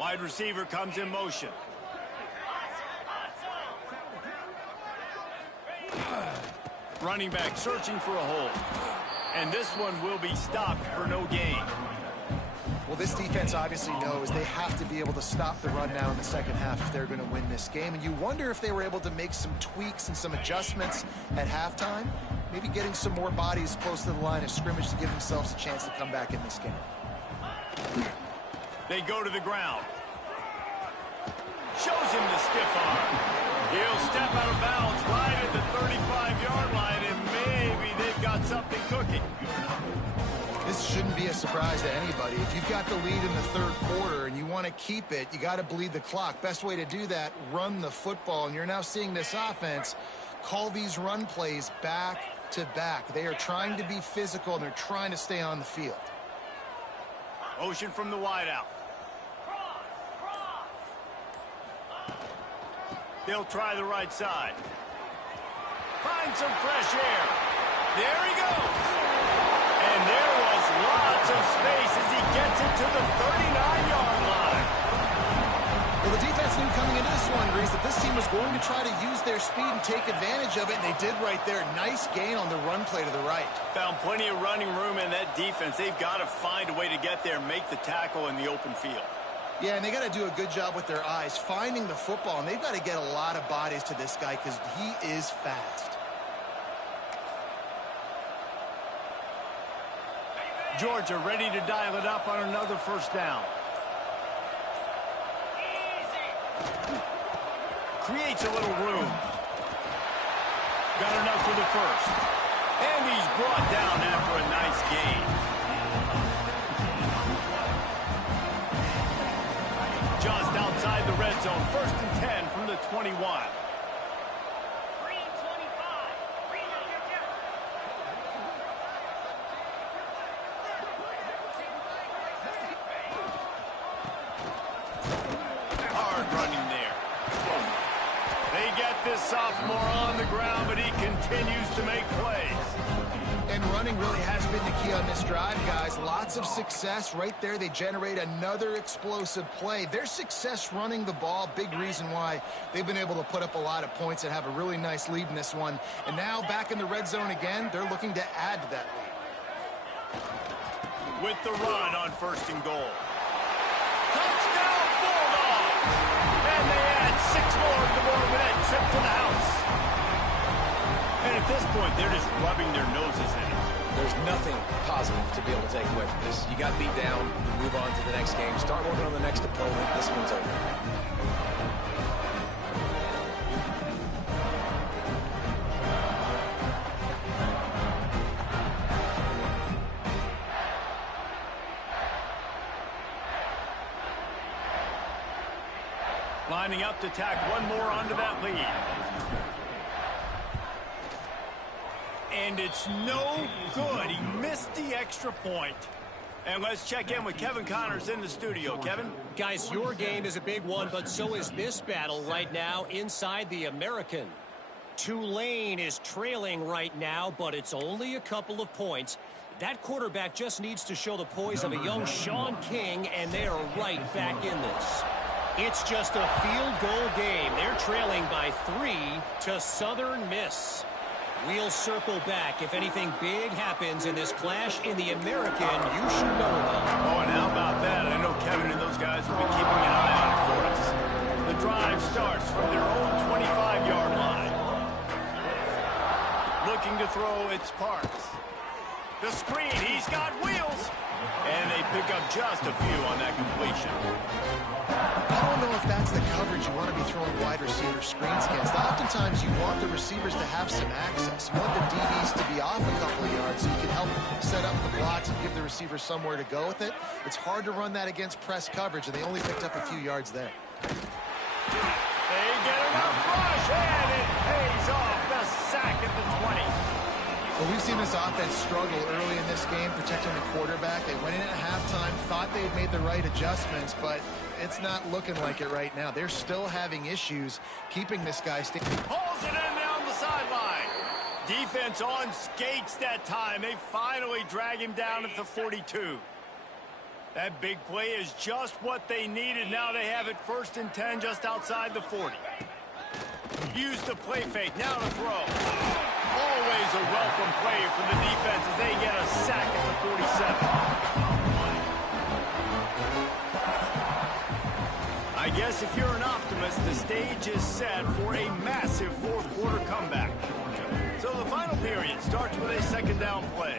Wide receiver comes in motion. Running back searching for a hole. And this one will be stopped for no gain. Well, this defense obviously knows they have to be able to stop the run now in the second half if they're going to win this game. And you wonder if they were able to make some tweaks and some adjustments at halftime, maybe getting some more bodies close to the line of scrimmage to give themselves a chance to come back in this game. They go to the ground. Shows him the stiff arm. He'll step out of bounds right at the 35-yard line, and maybe they've got something cooking. This shouldn't be a surprise to anybody. If you've got the lead in the 3rd quarter and you want to keep it, you got to bleed the clock. Best way to do that, run the football. And you're now seeing this offense call these run plays back to back. They are trying to be physical, and they're trying to stay on the field. Motion from the wideout. They'll try the right side. Find some fresh air. There he goes. And there was lots of space as he gets it to the 39-yard line. Well, the defense knew coming into this one, Reese, that this team was going to try to use their speed and take advantage of it, and they did right there. Nice gain on the run play to the right. Found plenty of running room in that defense. They've got to find a way to get there and make the tackle in the open field. Yeah, and they got to do a good job with their eyes, finding the football, and they've got to get a lot of bodies to this guy because he is fast. Georgia ready to dial it up on another first down. Creates a little room. Got enough for the first. And he's brought down after a nice gain. Just outside the red zone. 1st and 10 from the 21. This sophomore on the ground, but he continues to make plays. And running really has been the key on this drive, guys. Lots of success right there. They generate another explosive play. Their success running the ball, big reason why they've been able to put up a lot of points and have a really nice lead in this one. And now back in the red zone again, they're looking to add to that lead. With the run on 1st and goal. Touchdown, Bulldogs! And they add 6 more to the board with that trip to the house. And at this point, they're just rubbing their noses in it. There's nothing positive to be able to take away from this. You got beat down, move on to the next game, start working on the next opponent. This one's over. Lining up to tack one more onto that lead. And it's no good. He missed the extra point. And let's check in with Kevin Connors in the studio. Kevin? Guys, your game is a big one, but so is this battle right now inside the American. Tulane is trailing right now, but it's only a couple of points. That quarterback just needs to show the poise of a young Sean King, and they are right back in this. It's just a field goal game. They're trailing by 3 to Southern Miss. We'll circle back. If anything big happens in this clash in the American, you should know about it. Oh, and how about that? I know Kevin and those guys will be keeping an eye on it for us. The drive starts from their own 25-yard line. Looking to throw its parts. The screen, he's got wheels. And they pick up just a few on that completion. I don't know if that's the coverage you want to be throwing wide receiver screens against. Oftentimes you want the receivers to have some access. You want the DBs to be off a couple of yards so you can help set up the blocks and give the receiver somewhere to go with it. It's hard to run that against press coverage, and they only picked up a few yards there. They get enough rush, and it pays off. The sack at the 20. Well, we've seen this offense struggle early in this game protecting the quarterback. They went in at halftime, thought they had made the right adjustments, but it's not looking like it right now. They're still having issues keeping this guy sticking. Pulls it in down the sideline. Defense on skates that time. They finally drag him down at the 42. That big play is just what they needed. Now they have it 1st and 10 just outside the 40. Use the play fake. Now to throw. Always a welcome play from the defense as they get a sack at the 47. I guess if you're an optimist, the stage is set for a massive 4th quarter comeback. So the final period starts with a 2nd down play.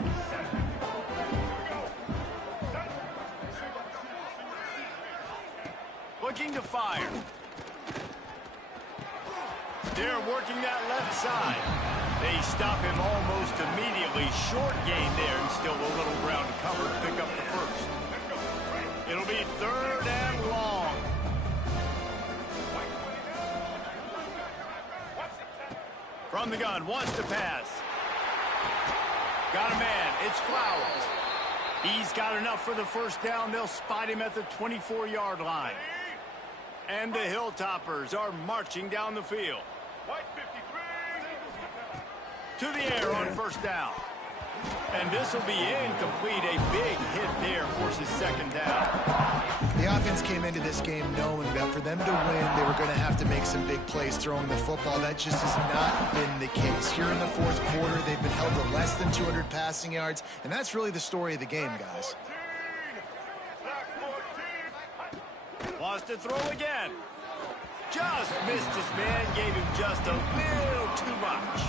Looking to fire. They're working that left side. They stop him almost immediately. Short gain there and still a little ground to cover to pick up the first. It'll be 3rd and long. From the gun, wants to pass. Got a man, it's Flowers. He's got enough for the 1st down. They'll spot him at the 24-yard line. And the Hilltoppers are marching down the field. To the air on 1st down. And this will be incomplete. A big hit there forces 2nd down. The offense came into this game knowing that for them to win, they were going to have to make some big plays throwing the football. That just has not been the case. Here in the 4th quarter, they've been held to less than 200 passing yards, and that's really the story of the game, guys. Wants to throw again. Just missed his man, gave him just a little too much.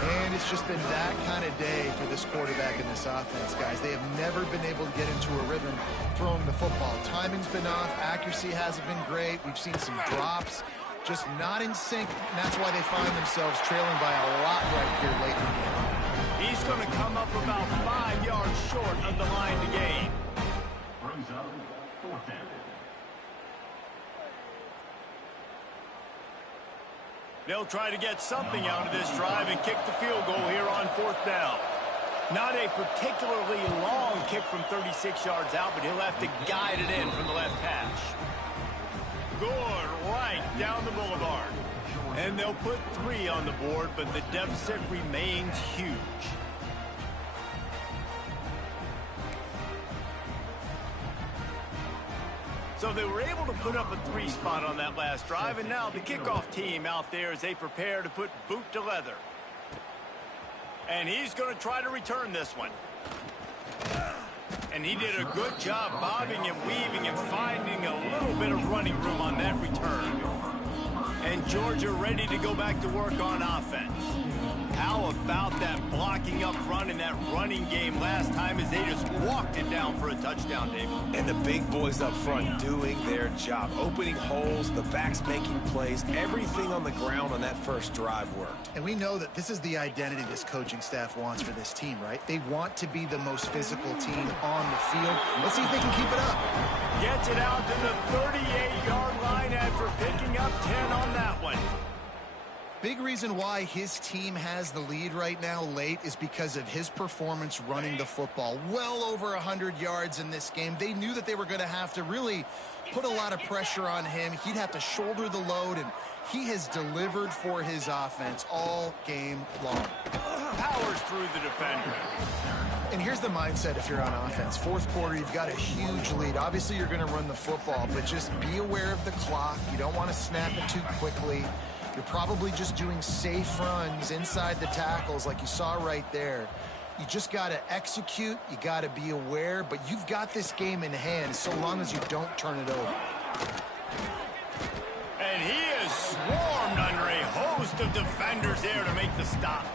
And it's it's just been that kind of day for this quarterback and this offense, guys. They have never been able to get into a rhythm throwing the football. Timing's been off. Accuracy hasn't been great. We've seen some drops. Just not in sync, and that's why they find themselves trailing by a lot right here late in the game. He's going to come up about 5 yards short of the line to gain. Brings up fourth down. They'll try to get something out of this drive and kick the field goal here on fourth down. Not a particularly long kick from 36 yards out, but he'll have to guide it in from the left hash. Good, right down the boulevard. And they'll put 3 on the board, but the deficit remains huge. So they were able to put up a 3 spot on that last drive, and now the kickoff team out there as they prepare to put boot to leather. And he's going to try to return this one. And he did a good job bobbing and weaving and finding a little bit of running room on that return. And Georgia ready to go back to work on offense. How about that blocking up front and that running game last time as they just walked it down for a touchdown, David? And the big boys up front doing their job. Opening holes, the backs making plays. Everything on the ground on that first drive worked. And we know that this is the identity this coaching staff wants for this team, right? They want to be the most physical team on the field. Let's see if they can keep it up. Gets it out to the 38-yard line after picking up 10 on that one. Big reason why his team has the lead right now late is because of his performance running the football. Well over 100 yards in this game. They knew that they were going to have to really put a lot of pressure on him. He'd have to shoulder the load, and he has delivered for his offense all game long. Powers through the defender. And here's the mindset if you're on offense. Fourth quarter, you've got a huge lead. Obviously, you're going to run the football, but just be aware of the clock. You don't want to snap it too quickly. You're probably just doing safe runs inside the tackles like you saw right there. You just got to execute. You got to be aware, but you've got this game in hand so long as you don't turn it over. And he is swarmed under a host of defenders there to make the stop.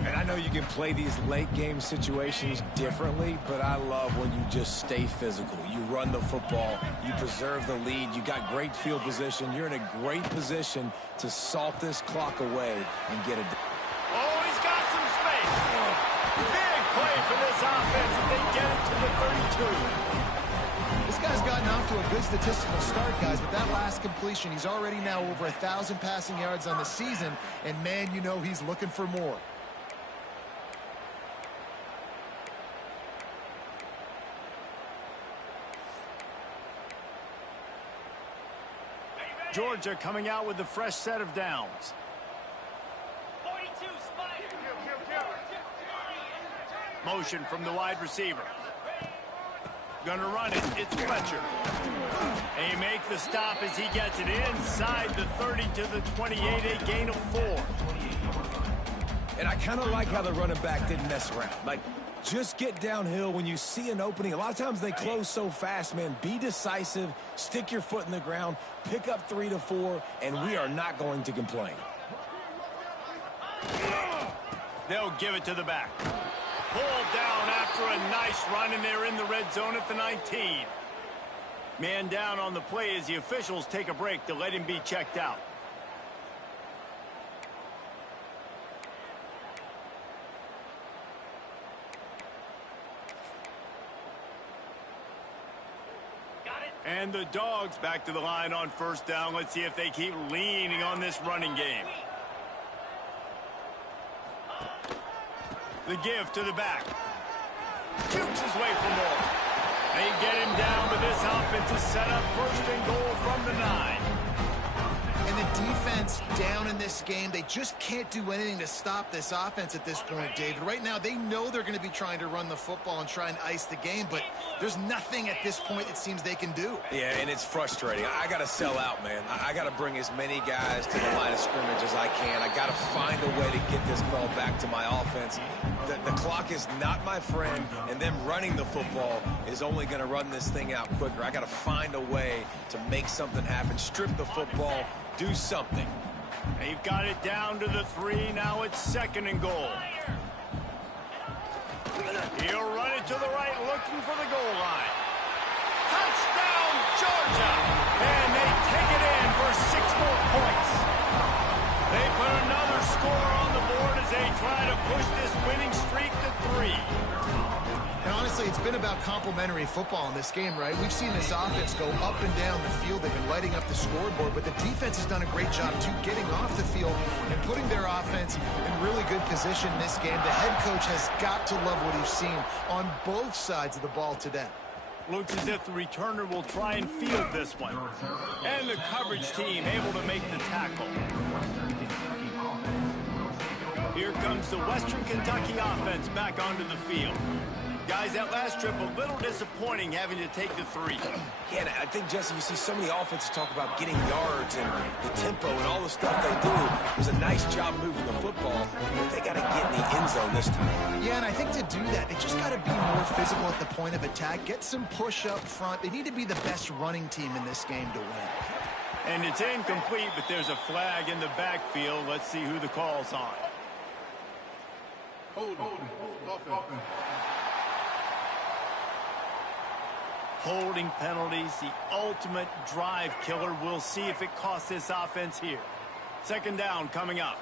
And I know you can play these late game situations differently, but I love when you just stay physical. You run the football, you preserve the lead, you got great field position. You're in a great position to salt this clock away and get it. Oh, he's got some space. Big play for this offense if they get it to the 32. This guy's gotten off to a good statistical start, guys, but that last completion, he's already now over 1,000 passing yards on the season, and man, you know he's looking for more. Georgia coming out with a fresh set of downs. 42 spike. Motion from the wide receiver. Gonna run it. It's Fletcher. They make the stop as he gets it inside the 30 to the 28, a gain of 4. And I kind of like how the running back didn't mess around. Like, just get downhill when you see an opening. A lot of times they close so fast, man. Be decisive, stick your foot in the ground, pick up 3 to 4, and we are not going to complain. They'll give it to the back. Pulled down after a nice run, and they're in the red zone at the 19. Man down on the play as the officials take a break to let him be checked out. And the Dogs back to the line on first down. Let's see if they keep leaning on this running game. The give to the back. Jukes his way for more. They get him down, but this offense is set up first and goal from the 9. And the defense down in this game, they just can't do anything to stop this offense at this point, David. Right now, they know they're going to be trying to run the football and try and ice the game, but there's nothing at this point it seems they can do. Yeah, and it's frustrating. I got to sell out, man. I got to bring as many guys to the line of scrimmage as I can. I got to find a way to get this ball back to my offense. The clock is not my friend, and them running the football is only going to run this thing out quicker. I got to find a way to make something happen, strip the football, do something. They've got it down to the 3. Now it's 2nd and goal. He'll run it to the right, looking for the goal line. Touchdown, Georgia! And they take it in for 6 more points. They put another score on the board as they try to push this winning streak to 3. And honestly, it's been about complementary football in this game, right? We've seen this offense go up and down the field. They've been lighting up the scoreboard, but the defense has done a great job, too, getting off the field and putting their offense in really good position in this game. The head coach has got to love what he's seen on both sides of the ball today. Looks as if the returner will try and field this one. And the coverage team able to make the tackle. Here comes the Western Kentucky offense back onto the field. Guys, that last trip a little disappointing having to take the 3. Yeah, and I think, Jesse, you see so many offenses talk about getting yards and the tempo and all the stuff they do. It was a nice job moving the football, but they got to get in the end zone this time. Yeah, and I think to do that, they just got to be more physical at the point of attack, get some push up front. They need to be the best running team in this game to win. And it's incomplete, but there's a flag in the backfield. Let's see who the call's on. Holding penalties, the ultimate drive killer. We'll see if it costs this offense here. 2nd down coming up.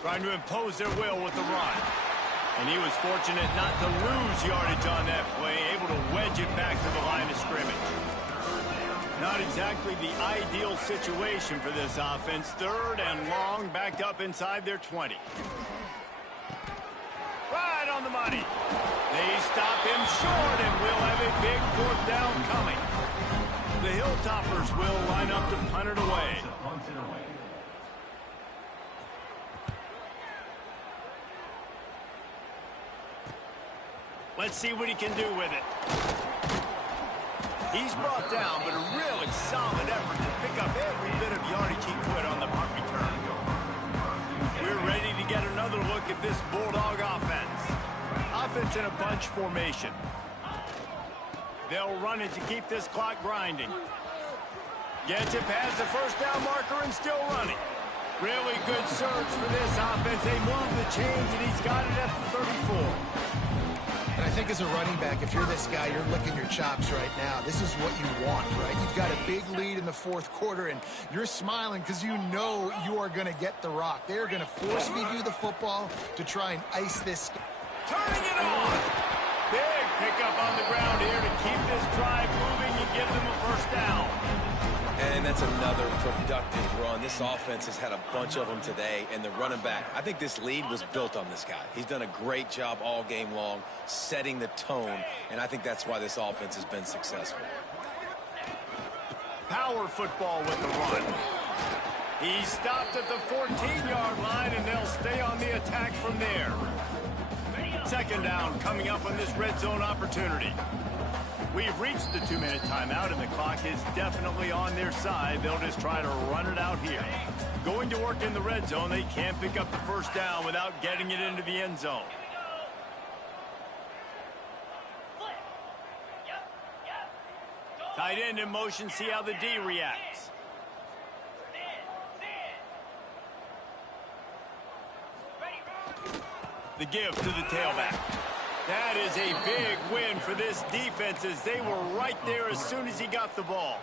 Trying to impose their will with the run. And he was fortunate not to lose yardage on that play, able to wedge it back to the line of scrimmage. Not exactly the ideal situation for this offense. 3rd and long, backed up inside their 20. Right on the money. They stop him short, and we'll have a big 4th down coming. The Hilltoppers will line up to punt it away. Let's see what he can do with it. He's brought down, but a really solid effort to pick up every bit of yardage he could on the punt return. We're ready to get another look at this Bulldog offense. Offense in a bunch formation. They'll run it to keep this clock grinding. Gets it past the 1st down marker and still running. Really good surge for this offense. They move the chains, and he's got it at the 34. And I think as a running back, if you're this guy, you're licking your chops right now. This is what you want, right? You've got a big lead in the 4th quarter, and you're smiling because you know you are going to get the rock. They're going to force feed you the football to try and ice this. Turning it on. Big pickup on the ground here to keep this drive moving and give them a 1st down. And that's another productive run. This offense has had a bunch of them today, and the running back, I think this lead was built on this guy. He's done a great job all game long, setting the tone, and I think that's why this offense has been successful. Power football with the run. He stopped at the 14-yard line, and they'll stay on the attack from there. 2nd down coming up on this red zone opportunity. We've reached the 2-minute timeout, and the clock is definitely on their side. They'll just try to run it out here. Going to work in the red zone. They can't pick up the 1st down without getting it into the end zone. Tight end in motion. See how the D reacts. The give to the tailback. That is a big win for this defense as they were right there as soon as he got the ball.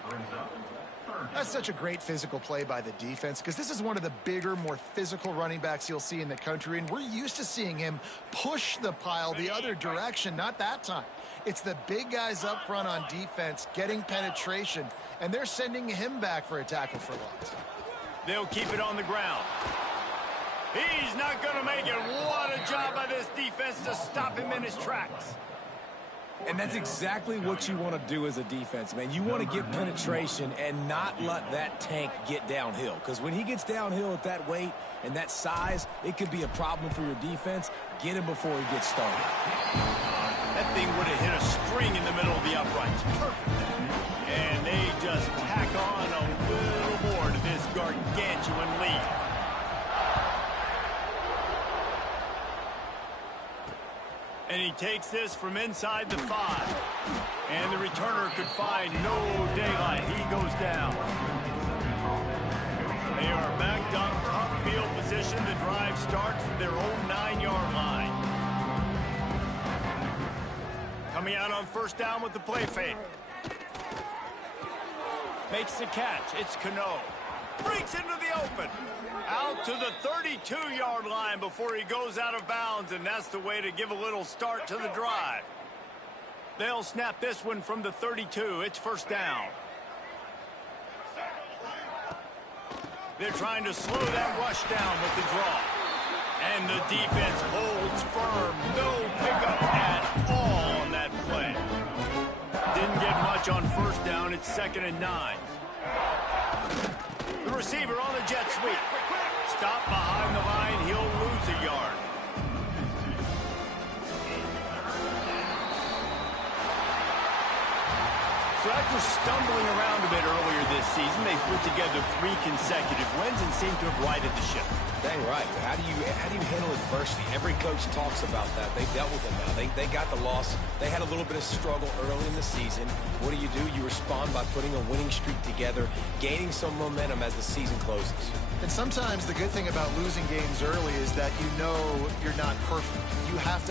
That's such a great physical play by the defense because this is one of the bigger, more physical running backs you'll see in the country, and we're used to seeing him push the pile the other direction. Not that time. It's the big guys up front on defense getting penetration, and they're sending him back for a tackle for loss. They'll keep it on the ground. He's not going to make it. What a job by this defense to stop him in his tracks. And that's exactly what you want to do as a defense, man. You want to get penetration and not let that tank get downhill. Because when he gets downhill at that weight and that size, it could be a problem for your defense. Get him before he gets started. That thing would have hit a string in the middle of the uprights. Perfect. And they just tack on a little more to this gargantuan lead. And he takes this from inside the 5. And the returner could find no daylight. He goes down. are backed up, tough field position. The drive starts from their own 9-yard line. Coming out on first down with the play fake. Makes the catch. It's Cano. Breaks into the open. Out to the 32-yard line before he goes out of bounds, and that's the way to give a little start to the drive. They'll snap this one from the 32. It's first down. They're trying to slow that rush down with the draw. And the defense holds firm. No pickup at all on that play. Didn't get much on first down. It's 2nd and 9. The receiver on the jet sweep. Stop behind the line. He'll lose a yard. So after stumbling around a bit earlier this season, they put together 3 consecutive wins and seem to have righted the ship. Dang right. How do you handle adversity? Every coach talks about that. They've dealt with it now. They got the loss. They had a little bit of struggle early in the season. What do? You respond by putting a winning streak together, gaining some momentum as the season closes. And sometimes the good thing about losing games early is that you know you're not perfect. You have to